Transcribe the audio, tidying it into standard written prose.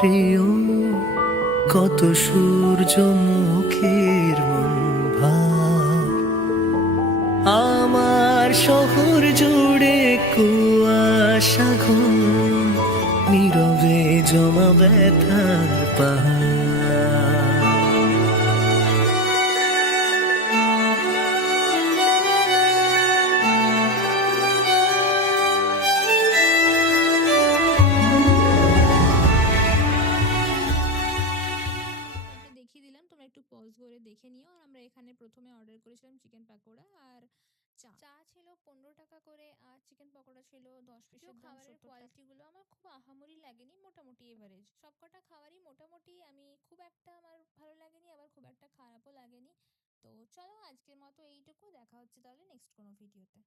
প্রিয় কত সূর্যমুখীর মন ভার। আমার শহর জুড়ে কুয়াশা ঘন, নীরবে জমা ব্যথার পাহাড়। একটা দেখিয়ে দিলাম, তোমরা একটু পজ করে দেখে নিও। আর আমরা এখানে প্রথমে অর্ডার করেছিলাম চিকেন পাকোড়া আর চা। চা ছিল 15 টাকা করে আর চিকেন পকোড়া ছিল 10 পিসের দাম। খাবারের কোয়ালিটিগুলো আমার খুব আহামরি লাগেনি, মোটামুটি এভারেজ। সবকটা খাবারই মোটামুটি, আমি খুব একটা আমার ভালো লাগেনি, আবার খুব একটা খারাপও লাগেনি। তো চলো আজকের মতো এইটুকু, দেখা হচ্ছে তাহলে নেক্সট কোনো ভিডিওতে।